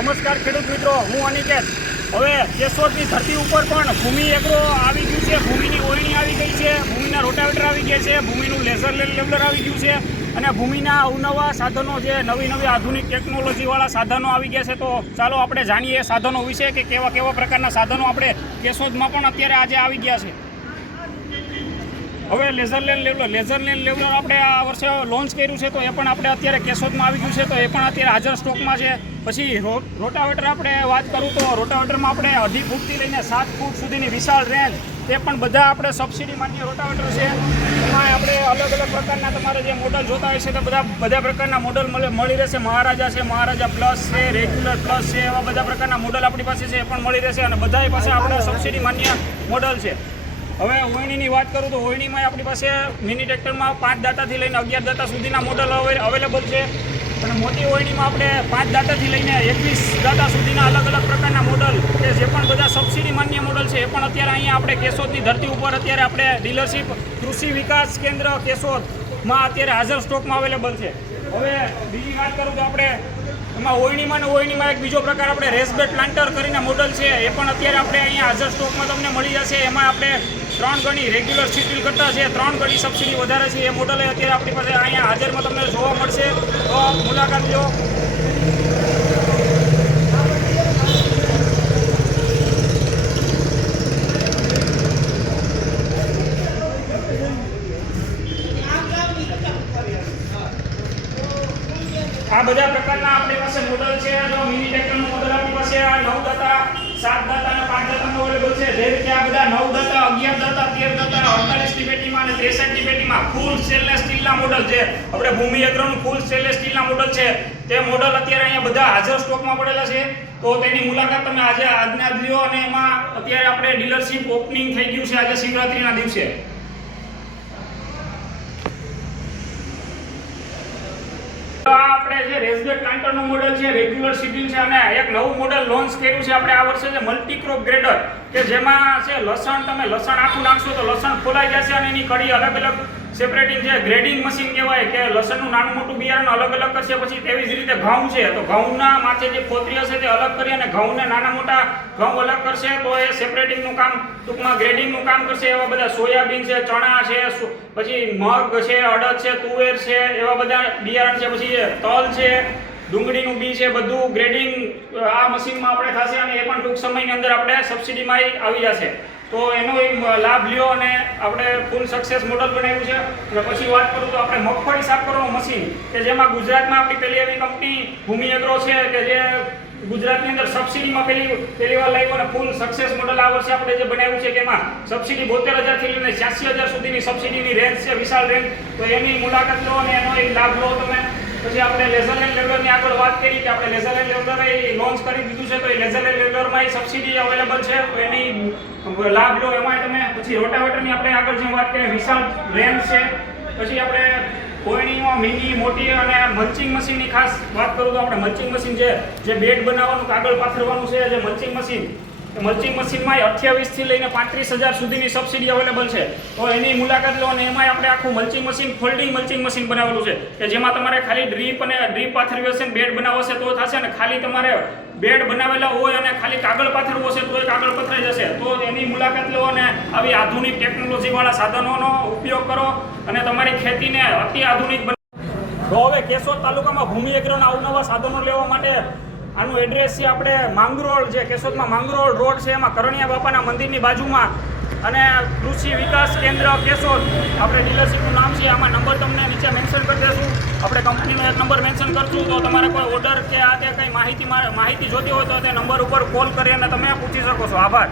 નમસ્કાર ખેડૂત મિત્રો, હું અનિકેત. હવે કેશોદની ધરતી ઉપર પણ ભૂમિ એગ્રો આવી ગયું છે, ભૂમિની ઓયણી આવી ગઈ છે, ભૂમિના રોટાવેટર આવી ગયા છે, ભૂમિનું લેઝર લેવલર આવી ગયું છે અને ભૂમિના અવનવા સાધનો જે નવી આધુનિક ટેકનોલોજીવાળા સાધનો આવી ગયા છે. તો ચાલો આપણે જાણીએ સાધનો વિશે કે કેવા પ્રકારના સાધનો આપણે કેશોદમાં પણ અત્યારે આજે આવી ગયા છે. હવે લેઝર લેવલર આપણે આ વર્ષે લોન્ચ કર્યું છે, તો એ પણ આપણે અત્યારે કેશોદમાં આવી ગયું છે, તો એ પણ અત્યારે હાજર સ્ટોકમાં છે. પછી રોટાવેટર આપણે વાત કરું તો રોટાવેટરમાં આપણે 2.5 ફૂટથી લઈને 7 ફૂટ સુધીની વિશાળ રેન્જ, તે પણ બધા આપણે સબસિડી માન્ય રોટાવેટર છે. એમાં આપણે અલગ પ્રકારના તમારે જે મોડલ જોતા હોય છે તે બધા પ્રકારના મોડલ મળી રહેશે. મહારાજા છે, મહારાજા પ્લસ છે, રેગ્યુલર પ્લસ છે, એવા બધા પ્રકારના મોડલ આપણી પાસે છે, એ પણ મળી રહેશે અને બધા પાસે આપણે સબસિડી માન્ય મોડલ છે. હવે ઓયણીની વાત કરું તો ઓયણીમાં આપણી પાસે મિની ટ્રેક્ટરમાં 5 દાંતાથી લઈને 11 દાંતા સુધીના મોડલ અવેલેબલ છે અને મોટી ઓયણીમાં આપણે 5 દાંતાથી લઈને 21 દાંતા સુધીના અલગ પ્રકારના મોડલ કે જે પણ બધા સબસિડી માન્ય મોડલ છે, એ પણ અત્યારે અહીંયા આપણે કેશોદની ધરતી ઉપર અત્યારે આપણે ડીલરશીપ કૃષિ વિકાસ કેન્દ્ર કેશોદમાં અત્યારે હાજર સ્ટોકમાં અવેલેબલ છે. હવે બીજી વાત કરું તો આપણે એમાં ઓયણીમાં એક બીજો પ્રકાર આપણે રેસબેડ પ્લાન્ટર કરીને મોડલ છે, એ પણ અત્યારે આપણે અહીંયા હાજર સ્ટોકમાં તમને મળી જશે. એમાં આપણે 3 ગણી રેગ્યુલર સીટીલ કરતાં છે, 3 ગણી સબસિડી વધારે છે, એ મોડલ અત્યારે આપણી પાસે અહીંયા હાજરમાં તમને જોવા મળશે. તો મુલાકાત લો. આ બધા પ્રકારના આપણી પાસે મોડલ છે. જો મિની ટ્રેક્ટરનું મોડલ આપણી પાસે 9 દાંતા, 7 દાંતા અને 5 દાંતાનું અવેલેબલ છે. જે રીતે આ બધા 9 દાંતા, 11 દાંતા, 13 દાંતા, 48ની પેટીમાં અને 63ની પેટીમાં ફૂલ સ્ટેનલેસ સ્ટીલના મોડલ છે. આપણે ભૂમિ એગ્રોનું ફૂલ સ્ટેનલેસ સ્ટીલના મોડલ છે, તે મોડલ અત્યારે અહીંયા બધા હાજર સ્ટોકમાં પડેલા છે. તો તેની મુલાકાત તમે આજના જ લ્યો અને એમાં અત્યારે આપણે ડીલરશીપ ઓપનિંગ થઈ ગયું છે આજે શિવરાત્રીના દિવસે. આપણે જે રેસબેડ પ્લાન્ટરનું મોડલ છે, રેગ્યુલર સીટીલ છે અને એક નવું મોડલ લોન્ચ કર્યું છે આપણે આ વર્ષે, છે મલ્ટીક્રોપ ગ્રેડર, કે જેમાં છે તમે લસણ આખું નાખશો તો લસણ ફોલાઈ જશે અને એની કડી અલગ સેપરેટિંગ છે. ગ્રેડિંગ મશીન કહેવાય કે લસણનું નાનું મોટું બિયારણ અલગ કરશે. પછી તેવી જ રીતે ઘઉં છે, તો ઘઉંના માથે જે ફોતરી હશે તે અલગ કરી અને ઘઉંને નાના મોટા ઘઉં અલગ કરશે, તો એ સેપરેટિંગનું કામ, ટૂંકમાં ગ્રેડિંગનું કામ કરશે. એવા બધા સોયાબીન છે, ચણા છે, પછી મગ છે, અડદ છે, તુવેર છે, એવા બધા બિયારણ છે. પછી તલ છે, ડુંગળીનું બી છે, બધું ગ્રેડિંગ આ મશીનમાં આપણે થશે અને એ પણ ટૂંક સમયની અંદર આપણે સબસિડીમાં આવી જશે. તો એનો લાભ લ્યો અને આપણે ફૂલ સક્સેસ મોડલ બનાવ્યું છે. અને પછી વાત કરું તો આપણે મગફળી સાફ કરવાનું મશીન, કે જેમાં ગુજરાતમાં આપણી પહેલી એવી કંપની ભૂમિ એગ્રો છે કે જે ગુજરાતની અંદર સબસિડીમાં પહેલી વાર લાવ્યું અને ફૂલ સક્સેસ મોડલ આ વર્ષે આપણે જે બનાવ્યું છે કે એમાં સબસિડી 72,000થી લઈને 86,000 સુધીની સબસિડીની રેન્જ છે, વિશાળ રેન્જ. તો એની મુલાકાત લો અને એનો લાભ લો તમે. પછી આપણે લેઝર લેવલરની આગળ વાત કરી કે આપણે લેઝર લેવલર લોન્ચ કરી દીધું છે, તો એ લેઝર લેવલરમાં સબસિડી અવેલેબલ છે, તો એની લાભ લો એમાં તમે. પછી રોટાવેટરની આપણે આગળ જે વાત કરીએ, વિશાળ રેન્જ છે. પછી આપણે ઓયણીમાં મિની, મોટી અને મલ્ચિંગ મશીનની ખાસ વાત કરું તો આપણે મલ્ચિંગ મશીન છે, જે બેડ બનાવવાનું, કાગળ પાથરવાનું છે, જે મલ્ચિંગ મશીનમાં 28થી લઈને 35,000 સુધીની સબસિડી અવેલેબલ છે. તો એની મુલાકાત લો અને એમાં આપણે આખું mulching machine, folding mulching machine બનાવેલું છે, કે જેમાં તમારે ખાલી ડ્રીપ પાથરવી હશે, બેડ બનાવવો હશે તો થશે, અને ખાલી તમારે બેડ બનાવેલા હોય અને ખાલી કાગળ પાથરવું હશે તો એ કાગળ પથરાઈ જશે. તો એની મુલાકાત લો અને આવી આધુનિક ટેકનોલોજીવાળા સાધનોનો ઉપયોગ કરો અને તમારી ખેતીને અતિ આધુનિક બનાવો. તો હવે કેશોદ તાલુકામાં ભૂમિ એગ્રોના અવનવા સાધનો લેવા માટે આનું એડ્રેસ છે આપણે માંગરોળ, જે કેશોદમાં માંગરોળ રોડ છે, એમાં કરણિયા બાપાના મંદિરની બાજુમાં, અને કૃષિ વિકાસ કેન્દ્ર કેશોદ આપણે ડીલરશીપનું નામ છે. આમાં નંબર તમને નીચે મેન્શન કરી દઈશું. આપણે કંપનીનો એક નંબર મેન્શન કરશું, તો તમારે કોઈ ઓર્ડર કે આ તે કંઈ માહિતી જોતી હોય તો તે નંબર ઉપર કોલ કરી અને તમે પૂછી શકો છો. આભાર.